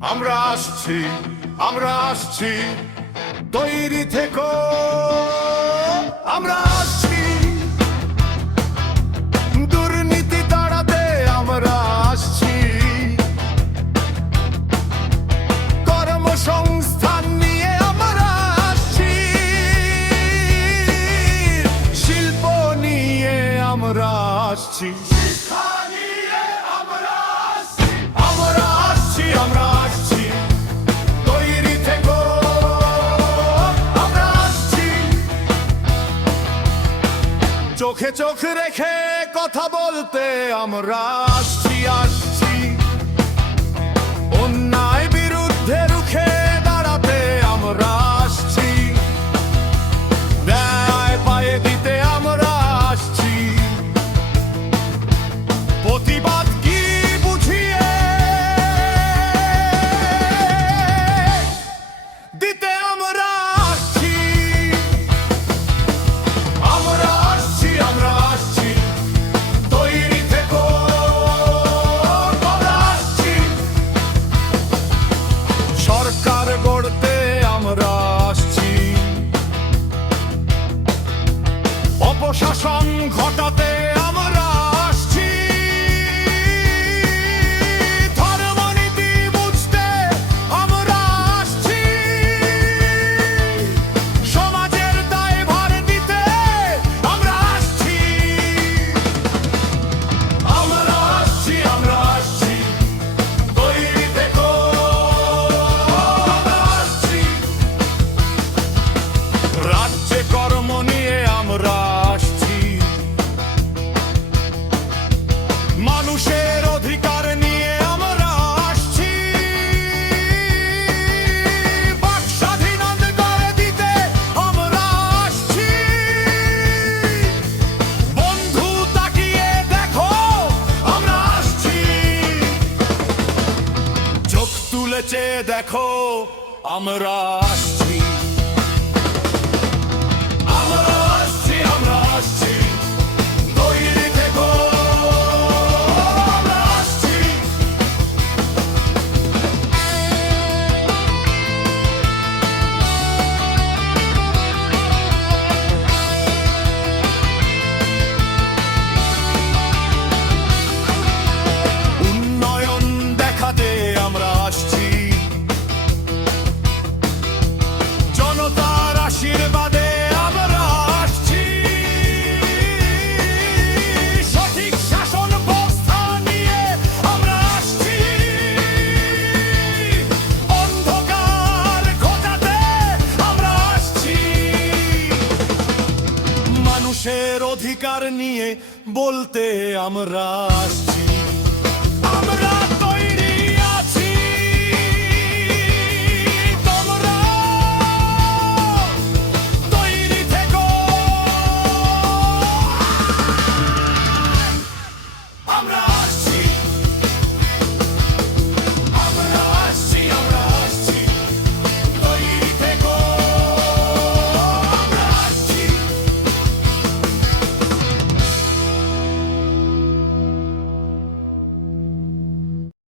আমরা আসছি, আমরা আসছি, তৈরি থেকো। আমরা আসছি, দুর্নীতি তাড়াতে আমরা আসছি, কর্মসংস্থান নিয়ে আমরা আসছি, শিল্প নিয়ে আমরা আসছি, শিক্ষা নিয়ে আমরা আসছি, আমরা আসছি, আমরা আসছি, তৈরি থেকো। আমরা আসছি, চোখে চোখ রেখে কথা বলতে আমরা আসছি, আসছি, অন্যায় বিরুদ্ধে রুখে দাঁড়াতে আমরা আসছি, ন্যায় পায়ে দিতে আমরা আসছি, প্রতিবাদ কি বুঝিয়ে দিতে আমরা আসছি। আমরা আসছি, আমরা আসছি, তৈরি থেকো। আমরা আসছি, সরকার গড়তে আমরা আসছি, অপশাসন ঘটাতে আমরা আসছি, ধর্মনীতি বুঝতে আমরা আসছি, সমাজের দায়ভার নিতে আমরা আসছি। আমরা আসছি, আমরা আসছি, তৈরি থেকো। আমরা আসছি, রাজ্যে কর্ম নিয়ে আমরা আসছি, মানুষের অধিকার নিয়ে আমরা আসছি, বাক স্বাধীনতা করে দিতে আমরা আসছি, বন্ধু তাকিয়ে দেখো আমরা আসছি, চোখ তুলে চেয়ে দেখো আমরা আসছি। আমরা আসছি, আমরা আসছি, তৈরি থেকো। আমরা আসছি, উন্নয়ন দেখাতে আমরা আসছি, জনতার আশীর্বাদে আমরা আসছি, সঠিক শাসন ব্যবস্থা নিয়ে আমরা আসছি, অন্ধকার ঘোচাতে আমরা আসছি, মানুষের অধিকার নিয়ে বলতে আমরা আসছি।